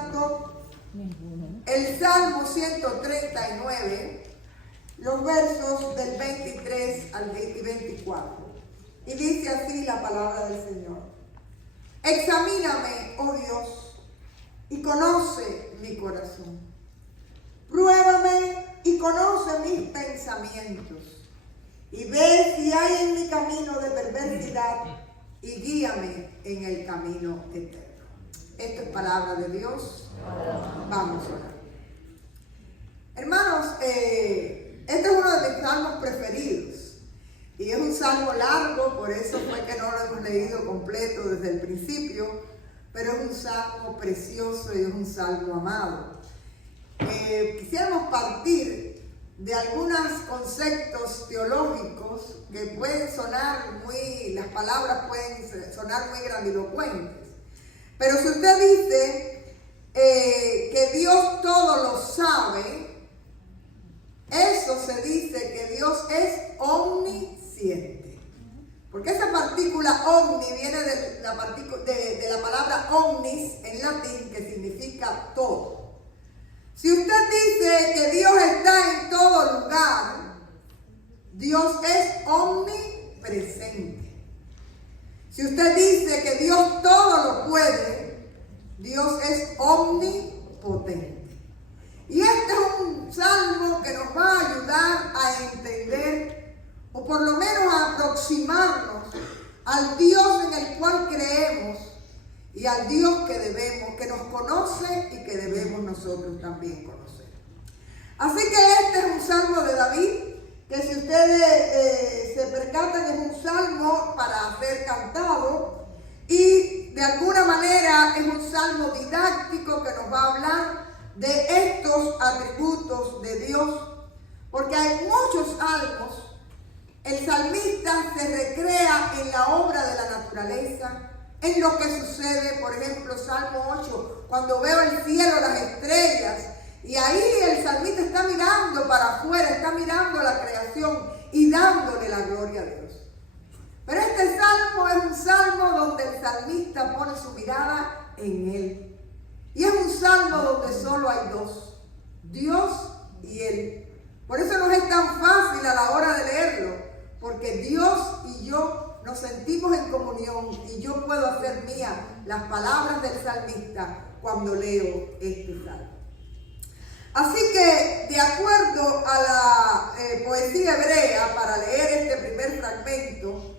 Santo el Salmo 139, los versos del 23 al 24. Y dice así la palabra del Señor. Examíname, oh Dios, y conoce mi corazón. Pruébame y conoce mis pensamientos. Y ve si hay en mi camino de perversidad y guíame en el camino eterno. Esto es palabra de Dios. Vamos a orar. Hermanos, este es uno de mis salmos preferidos. Y es un salmo largo, por eso fue que no lo hemos leído completo desde el principio. Pero es un salmo precioso y es un salmo amado. Quisiéramos partir de algunos conceptos teológicos que pueden sonar las palabras pueden sonar muy grandilocuentes. Pero si usted dice que Dios todo lo sabe, eso se dice que Dios es omnisciente. Porque esa partícula omni viene de la palabra omnis en latín, que significa todo. Si usted dice que Dios está en todo lugar, Dios es omnipresente. Si usted dice que Dios todo lo puede, Dios es omnipotente. Y este es un salmo que nos va a ayudar a entender, o por lo menos a aproximarnos al Dios en el cual creemos y al Dios que nos conoce y que debemos nosotros también conocer. Así que este es un salmo de David, que si ustedes se percatan es un salmo para ser cantado y de alguna manera es un salmo didáctico que nos va a hablar de estos atributos de Dios, porque hay muchos salmos. El salmista se recrea en la obra de la naturaleza, en lo que sucede, por ejemplo, Salmo 8, cuando veo el cielo, las estrellas, y ahí el salmista está mirando para afuera, está mirando la creación y dándole la gloria a Dios. Pero este salmo es un salmo donde el salmista pone su mirada en Él. Y es un salmo donde solo hay dos, Dios y Él. Por eso no es tan fácil a la hora de leerlo, porque Dios y yo nos sentimos en comunión y yo puedo hacer mía las palabras del salmista cuando leo este salmo. Así que, de acuerdo a la poesía hebrea, para leer este primer fragmento,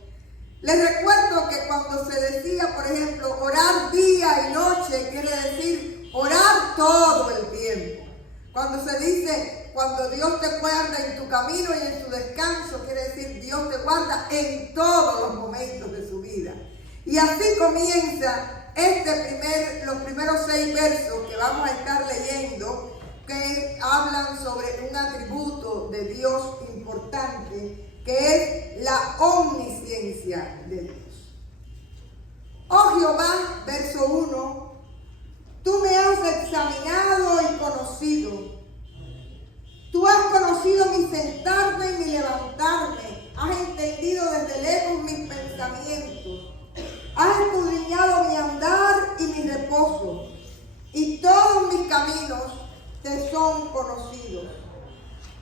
les recuerdo que cuando se decía, por ejemplo, orar día y noche, quiere decir orar todo el tiempo. Cuando se dice, cuando Dios te guarda en tu camino y en tu descanso, quiere decir Dios te guarda en todos los momentos de su vida. Y así comienza los primeros 6 versos que vamos a estar leyendo, que hablan sobre un atributo de Dios importante, que es la omnisciencia de Dios. Oh Jehová, verso 1, tú me has examinado y conocido. Tú has conocido mi sentarme y mi levantarme. Has entendido desde lejos mis pensamientos. Has escudriñado mi andar y mi reposo. Y todos mis caminos te son conocidos.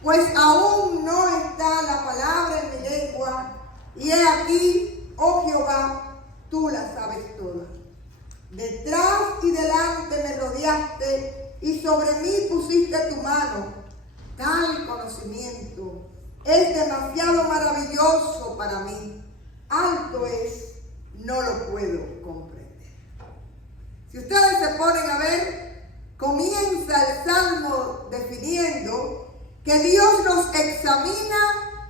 Pues aún no está la palabra en mi lengua. Y he aquí, oh Jehová, tú la sabes toda. Detrás y delante me rodeaste y sobre mí pusiste tu mano. Tal conocimiento es demasiado maravilloso para mí. Alto es, no lo puedo comprender. Si ustedes se ponen a ver, comienza el salmo definiendo que Dios nos examina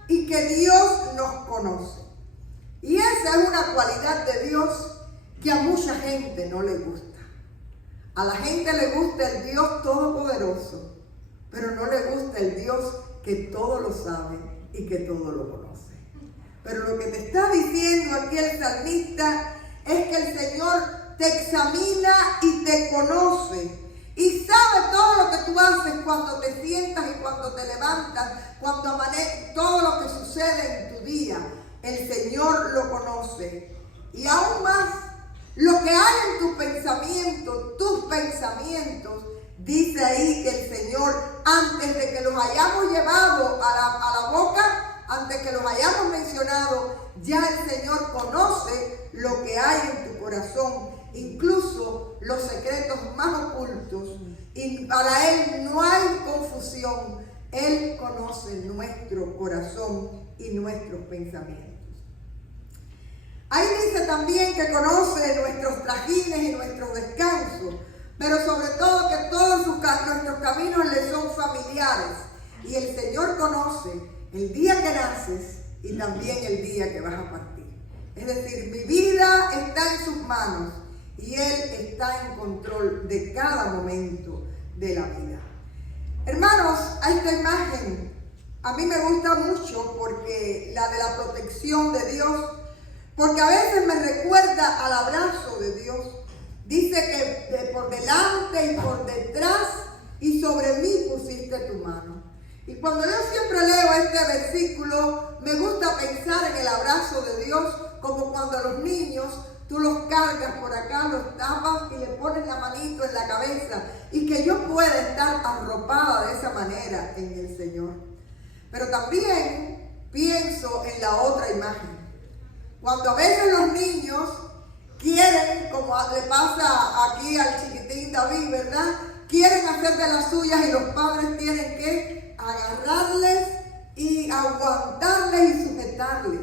y que Dios nos conoce. Y esa es una cualidad de Dios que a mucha gente no le gusta. A la gente le gusta el Dios todopoderoso, pero no le gusta el Dios que todo lo sabe y que todo lo conoce. Pero lo que te está diciendo aquí el salmista es que el Señor te examina y te conoce. Y sabe todo lo que tú haces cuando te sientas y cuando te levantas, cuando amanece, todo lo que sucede en tu día. El Señor lo conoce. Y aún más, Lo que hay en tu pensamiento, tus pensamientos, dice ahí que el Señor, antes de que los hayamos llevado a la boca, antes que los hayamos mencionado, ya el Señor conoce lo que hay en tu corazón, incluso los secretos más ocultos. Y para Él no hay confusión. Él conoce nuestro corazón y nuestros pensamientos. Ahí dice también que conoce nuestros trajines y nuestros descansos, pero sobre todo que todos nuestros caminos le son familiares. Y el Señor conoce el día que naces y también el día que vas a partir. Es decir, mi vida está en sus manos y Él está en control de cada momento de la vida. Hermanos, a esta imagen a mí me gusta mucho porque la de la protección de Dios, porque a veces me recuerda al abrazo de Dios. Dice que por delante y por detrás y sobre mí pusiste tu mano. Y cuando yo siempre leo este versículo, me gusta pensar en el abrazo de Dios, como cuando a los niños tú los cargas por acá, los tapas y le pones la manito en la cabeza, y que yo pueda estar arropada de esa manera en el Señor. Pero también pienso en la otra imagen. Cuando a veces los niños quieren, como le pasa aquí al chiquitín David, ¿verdad? Quieren hacer de las suyas y los padres tienen que agarrarles y aguantarles y sujetarles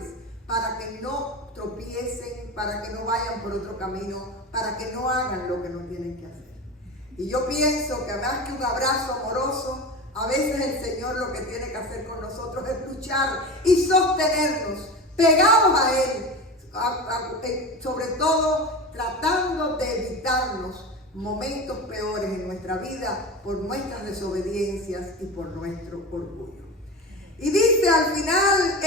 para que no tropiecen, para que no vayan por otro camino, para que no hagan lo que no tienen que hacer. Y yo pienso que más que un abrazo amoroso, a veces el Señor lo que tiene que hacer con nosotros es luchar y sostenernos pegados a Él, sobre todo tratando de evitarnos momentos peores en nuestra vida por nuestras desobediencias y por nuestro orgullo. Y dice al final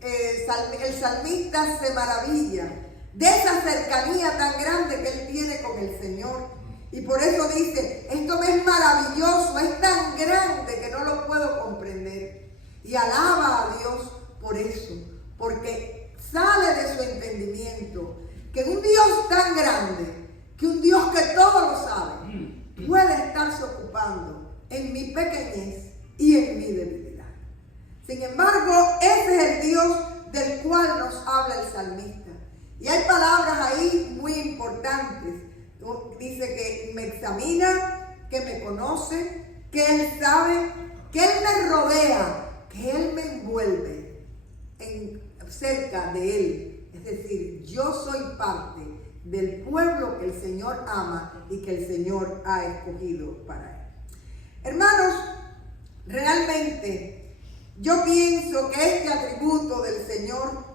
el salmista se maravilla de esa cercanía tan grande que él tiene con el Señor. Y por eso dice, esto me es maravilloso, es tan grande que no lo puedo comprender. Y alaba a Dios por eso, porque sale de su entendimiento que un Dios tan grande, que un Dios que todo lo sabe, puede estarse ocupando en mi pequeñez y en mi debilidad. Sin embargo, ese es el Dios del cual nos habla el salmista. Y hay palabras ahí muy importantes. Dice que me examina, que me conoce, que Él sabe, que Él me rodea, que Él me envuelve cerca de Él. Es decir, yo soy parte del pueblo que el Señor ama y que el Señor ha escogido para Él. Hermanos, realmente yo pienso que este atributo del Señor,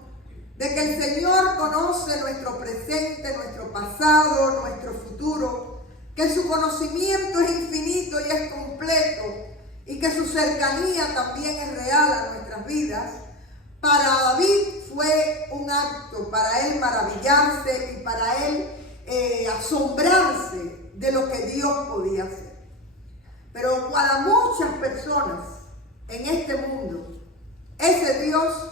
de que el Señor conoce nuestro presente, nuestro pasado, nuestro futuro, que su conocimiento es infinito y es completo, y que su cercanía también es real a nuestras vidas, para David fue un acto, para él maravillarse y para él asombrarse de lo que Dios podía hacer. Pero para muchas personas en este mundo, ese Dios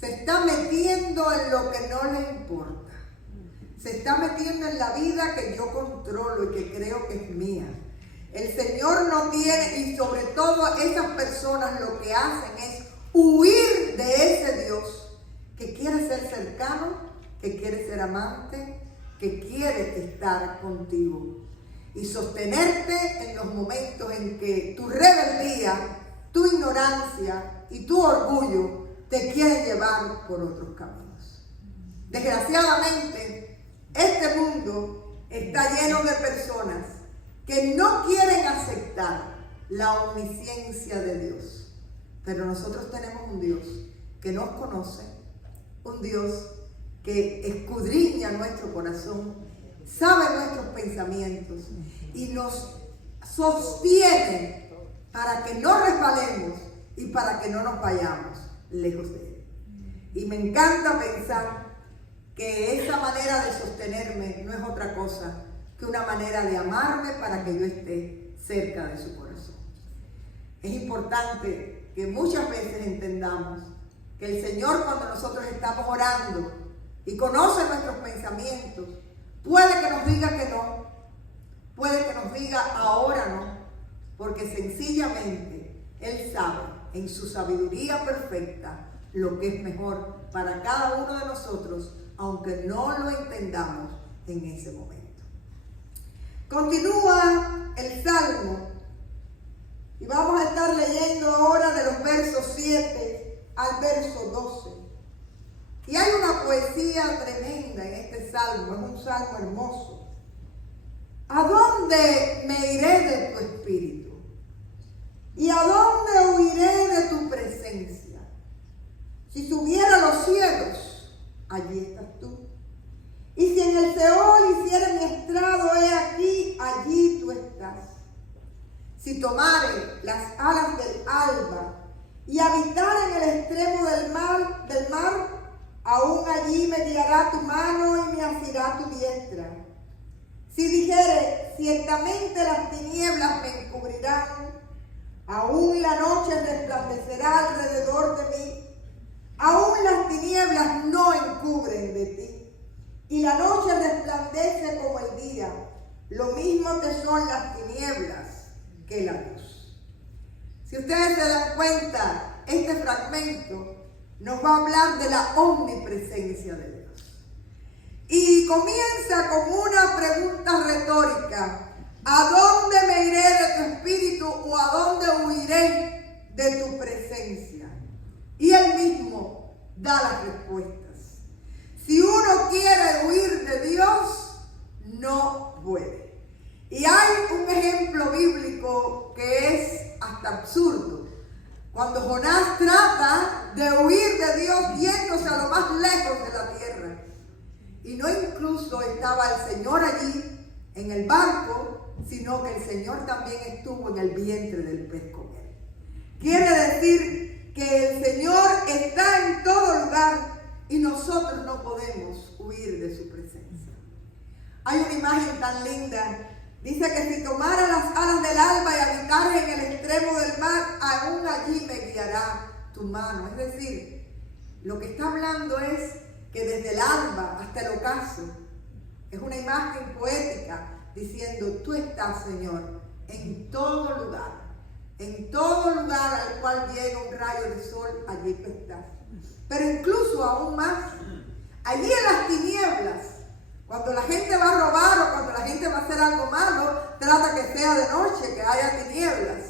se está metiendo en lo que no le importa. Se está metiendo en la vida que yo controlo y que creo que es mía. El Señor no tiene, y sobre todo esas personas lo que hacen es huir de ese Dios que quiere ser cercano, que quiere ser amante, que quiere estar contigo y sostenerte en los momentos en que tu rebeldía, tu ignorancia y tu orgullo te quieren llevar por otros caminos. Desgraciadamente, este mundo está lleno de personas que no quieren aceptar la omnisciencia de Dios. Pero nosotros tenemos un Dios que nos conoce, un Dios que escudriña nuestro corazón, sabe nuestros pensamientos y nos sostiene para que no resbalemos y para que no nos vayamos lejos de Él. Y me encanta pensar que esa manera de sostenerme no es otra cosa que una manera de amarme para que yo esté cerca de su corazón. Es importante que muchas veces entendamos que el Señor, cuando nosotros estamos orando y conoce nuestros pensamientos, puede que nos diga que no, puede que nos diga ahora no, porque sencillamente Él sabe en su sabiduría perfecta lo que es mejor para cada uno de nosotros, aunque no lo entendamos en ese momento. Continúa el Salmo y vamos a estar leyendo ahora de los versos 7 al verso 12. Y hay una poesía tremenda en este Salmo, es un Salmo hermoso. ¿A dónde me iré de tu espíritu? ¿Y a dónde huiré de tu presencia? Si subiera a los cielos, allí estás tú. Y si en el Seol hiciera mi estrado, he aquí, allí tú estás. Si tomare las alas del alba y habitar en el extremo del mar, aún allí me guiará tu mano y me asirá tu diestra. Si dijere, ciertamente las tinieblas me encubrirán, aún la noche resplandecerá alrededor de mí, aún las tinieblas no encubren de ti. Y la noche resplandece como el día, lo mismo que son las tinieblas que la luz. Si ustedes se dan cuenta, este fragmento nos va a hablar de la omnipresencia de Dios. Y comienza con una pregunta retórica: ¿a dónde me iré de tu espíritu o a dónde huiré de tu presencia? Y Él mismo da las respuestas. Si uno quiere huir de Dios, no puede. Y hay un ejemplo bíblico que es hasta absurdo. Cuando Jonás trata de huir de Dios yéndose a lo más lejos de la tierra. Y no incluso estaba el Señor allí en el barco, sino que el Señor también estuvo en el vientre del pez con él. Quiere decir que el Señor está en todo lugar y nosotros no podemos huir de su presencia. Hay una imagen tan linda. Dice que si tomara las alas del alba y habitara en el extremo del mar, aún allí me guiará tu mano. Es decir, lo que está hablando es que desde el alba hasta el ocaso, es una imagen poética diciendo, tú estás, Señor, en todo lugar al cual llega un rayo de sol, allí tú estás. Pero incluso aún más, allí en las tinieblas, cuando la gente va a robar o cuando la gente va a hacer algo malo, trata que sea de noche, que haya tinieblas.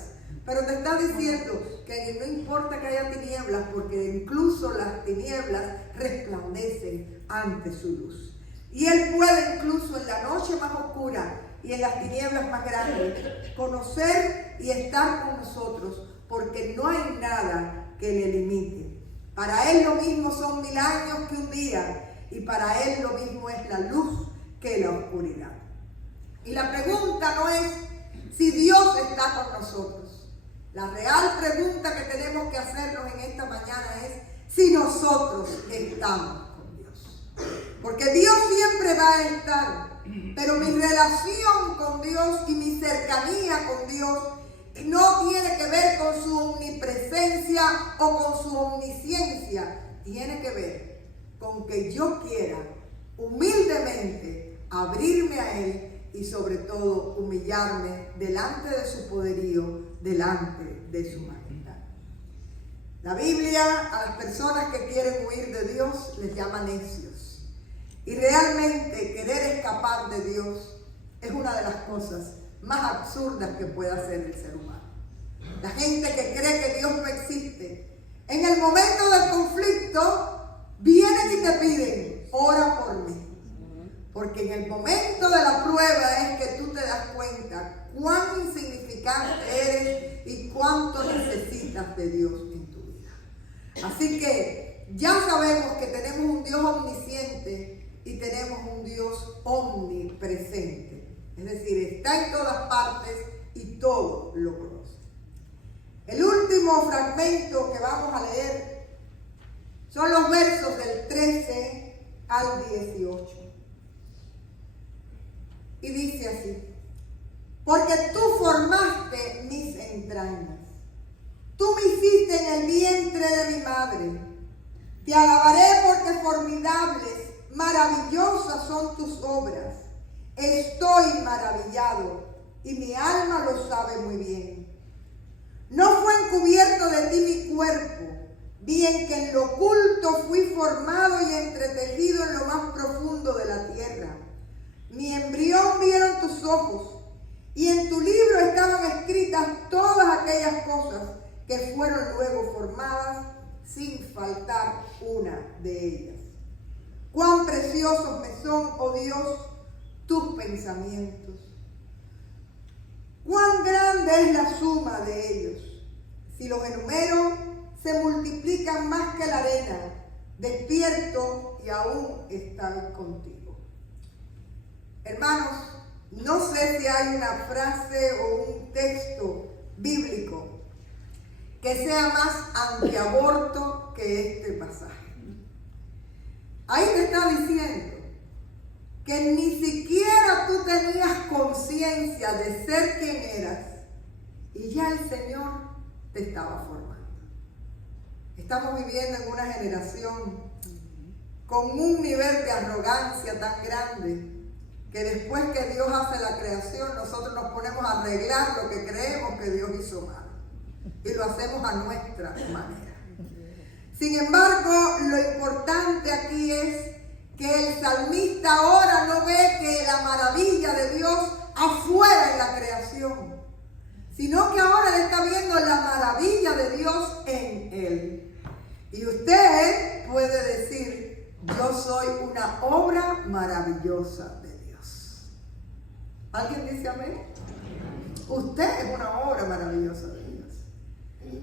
Pero te está diciendo que no importa que haya tinieblas, porque incluso las tinieblas resplandecen ante su luz. Y Él puede incluso en la noche más oscura y en las tinieblas más grandes conocer y estar con nosotros, porque no hay nada que le limite. Para Él lo mismo son 1000 años que un día, y para Él lo mismo es la luz que la oscuridad. Y la pregunta no es si Dios está con nosotros. La real pregunta que tenemos que hacernos en esta mañana es si nosotros estamos con Dios. Porque Dios siempre va a estar, pero mi relación con Dios y mi cercanía con Dios no tiene que ver con su omnipresencia o con su omnisciencia. Tiene que ver con que yo quiera humildemente abrirme a Él y sobre todo humillarme delante de su poderío, delante de su majestad. La Biblia a las personas que quieren huir de Dios les llama necios. Y realmente querer escapar de Dios es una de las cosas más absurdas que puede hacer el ser humano. La gente que cree que Dios no existe, en el momento del conflicto, vienen y te piden, ora por mí. Porque en el momento de la prueba es que tú te das cuenta cuán insignificante eres y cuánto necesitas de Dios en tu vida. Así que ya sabemos que tenemos un Dios omnisciente y tenemos un Dios omnipresente. Es decir, está en todas partes y todo lo conoce. El último fragmento que vamos a leer son los versos del 13 al 18. Y dice así: porque tú formaste mis entrañas, tú me hiciste en el vientre de mi madre. Te alabaré porque formidables maravillosas son tus obras. Estoy maravillado y mi alma lo sabe muy bien. No fue encubierto de ti mi cuerpo, bien que en lo oculto fui formado y entretejido en lo más profundo de la tierra. Mi embrión vieron tus ojos, y en tu libro estaban escritas todas aquellas cosas que fueron luego formadas, sin faltar una de ellas. Cuán preciosos me son, oh Dios, tus pensamientos. Cuán grande es la suma de ellos. Si los enumero, se multiplican más que la arena. Despierto y aún estoy contigo. Hermanos, no sé si hay una frase o un texto bíblico que sea más antiaborto que este pasaje. Ahí te está diciendo que ni siquiera tú tenías conciencia de ser quien eras y ya el Señor te estaba formando. Estamos viviendo en una generación con un nivel de arrogancia tan grande que después que Dios hace la creación, nosotros nos ponemos a arreglar lo que creemos que Dios hizo mal y lo hacemos a nuestra manera. Sin embargo, lo importante aquí es que el salmista ahora no ve que la maravilla de Dios afuera en la creación, sino que ahora él está viendo la maravilla de Dios en él. Y usted puede decir, yo soy una obra maravillosa de Dios. ¿Alguien dice amén? Usted es una obra maravillosa de Dios.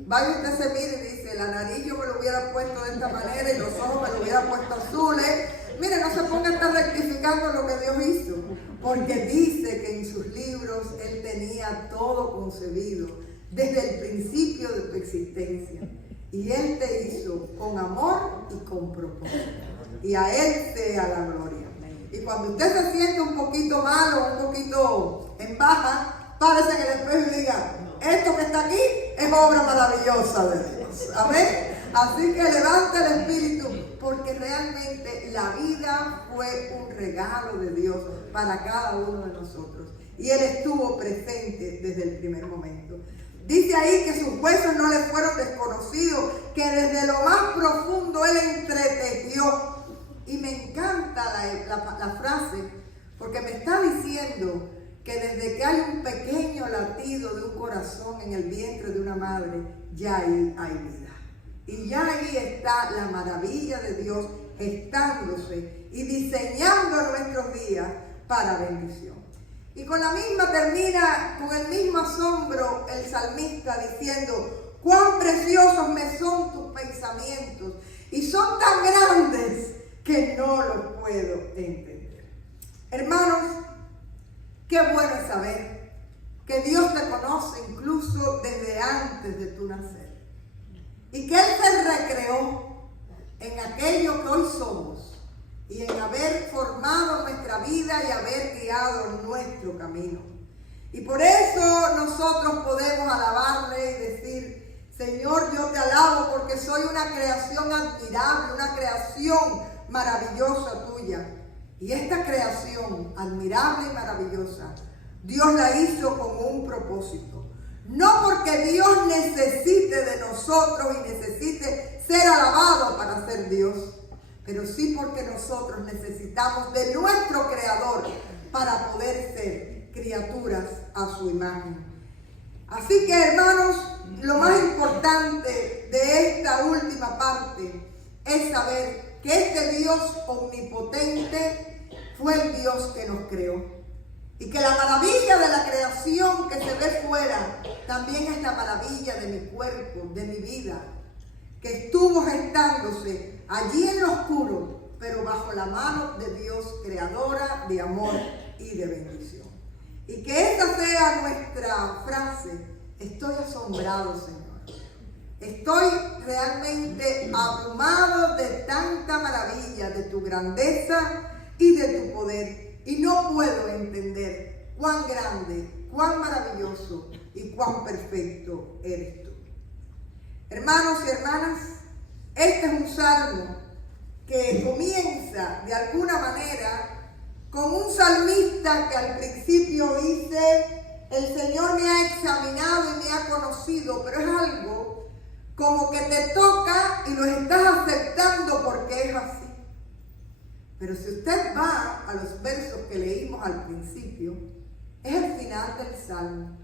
Vaya usted se mire y dice, la nariz yo me lo hubiera puesto de esta manera y los ojos me lo hubiera puesto azules. Mire, no se ponga a estar rectificando lo que Dios hizo, porque dice que en sus libros Él tenía todo concebido desde el principio de tu existencia. Y Él te hizo con amor y con propósito. Y a Él sea la gloria. Y cuando usted se siente un poquito malo, un poquito en baja, párese en el espejo y diga, esto que está aquí es obra maravillosa de Dios. Amén. Así que levante el espíritu, porque realmente la vida fue un regalo de Dios para cada uno de nosotros. Y Él estuvo presente desde el primer momento. Dice ahí que sus huesos no le fueron desconocidos, que desde lo más profundo Él entretejió. Y me encanta la frase, porque me está diciendo que desde que hay un pequeño latido de un corazón en el vientre de una madre, ya ahí hay vida. Y ya ahí está la maravilla de Dios gestándose y diseñando nuestros días para bendición. Y con la misma termina, con el mismo asombro, el salmista diciendo, cuán preciosos me son tus pensamientos y son tan grandes que no los puedo entender. Hermanos, qué bueno es saber que Dios te conoce incluso desde antes de tu nacer. Y que Él se recreó en aquello que hoy somos y en haber formado nuestra vida y haber guiado nuestro camino. Y por eso nosotros podemos alabarle y decir, Señor, yo te alabo porque soy una creación admirable, una creación maravillosa tuya. Y esta creación admirable y maravillosa, Dios la hizo con un propósito. No porque Dios necesite de nosotros y necesite ser alabado para ser Dios, pero sí porque nosotros necesitamos de nuestro Creador para poder ser criaturas a su imagen. Así que, hermanos, lo más importante de esta última parte es saber que este Dios omnipotente fue el Dios que nos creó. Y que la maravilla de la creación que se ve fuera también es la maravilla de mi cuerpo, de mi vida, que estuvo gestándose allí en lo oscuro, pero bajo la mano de Dios, creadora de amor y de bendición. Y que esta sea nuestra frase, estoy asombrado, Señor. Estoy realmente abrumado de tanta maravilla, de tu grandeza y de tu poder. Y no puedo entender cuán grande, cuán maravilloso y cuán perfecto eres tú. Hermanos y hermanas, este es un salmo que comienza de alguna manera con un salmista que al principio dice: el Señor me ha examinado y me ha conocido, pero es algo como que te toca y lo estás aceptando porque es así. Pero si usted va a los versos que leímos al principio, es el final del salmo.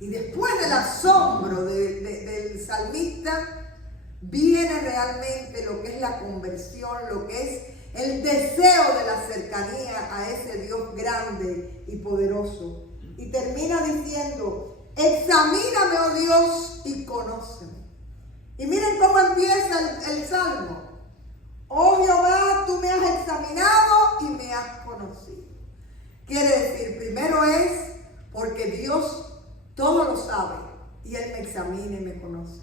Y después del asombro del salmista, viene realmente lo que es la conversión, lo que es el deseo de la cercanía a ese Dios grande y poderoso. Y termina diciendo: examíname, oh Dios, y conóceme. Y miren cómo empieza el salmo: oh Jehová, tú me has examinado y me has conocido. Quiere decir, primero es porque Dios todo lo sabe y Él me examina y me conoce.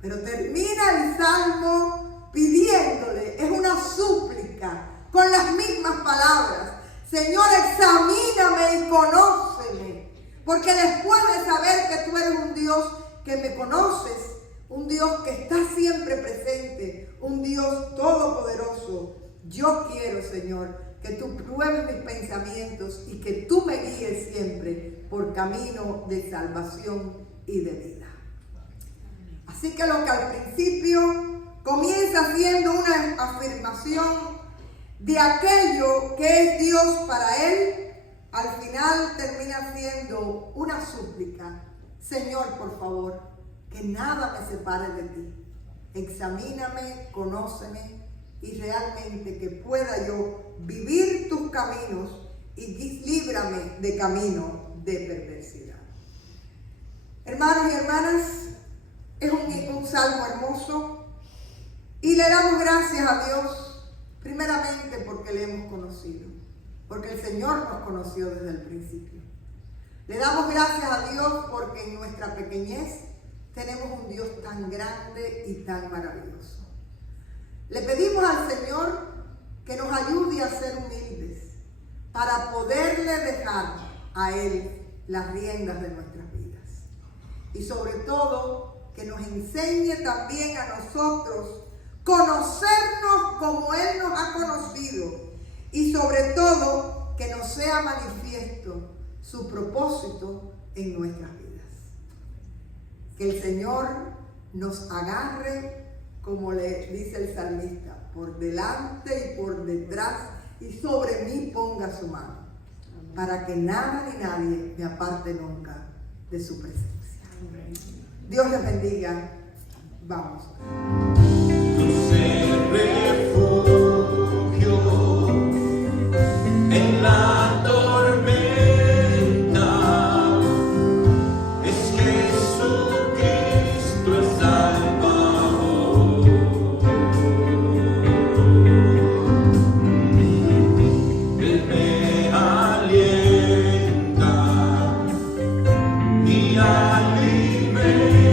Pero termina el salmo pidiéndole, es una súplica, con las mismas palabras: Señor, examíname y conóceme. Porque después de saber que tú eres un Dios que me conoces, un Dios que está siempre presente, un Dios todopoderoso, yo quiero, Señor, que tú pruebes mis pensamientos y que tú me guíes siempre por camino de salvación y de vida. Así que lo que al principio comienza siendo una afirmación de aquello que es Dios para él, al final termina siendo una súplica: Señor, por favor, que nada me separe de ti. Examíname, conóceme y realmente que pueda yo vivir tus caminos y líbrame de camino de perversidad. Hermanos y hermanas, es un salmo hermoso y le damos gracias a Dios primeramente porque le hemos conocido, porque el Señor nos conoció desde el principio. Le damos gracias a Dios porque en nuestra pequeñez tenemos un Dios tan grande y tan maravilloso. Le pedimos al Señor que nos ayude a ser humildes para poderle dejar a Él las riendas de nuestras vidas. Y sobre todo, que nos enseñe también a nosotros conocernos como Él nos ha conocido. Y sobre todo, que nos sea manifiesto su propósito en nuestras vidas. Que el Señor nos agarre, como le dice el salmista, por delante y por detrás, y sobre mí ponga su mano, para que nada ni nadie me aparte nunca de su presencia. Dios les bendiga. Vamos. Dulce refugio en la tormenta es Jesucristo el Salvador. Él me alienta y alimenta.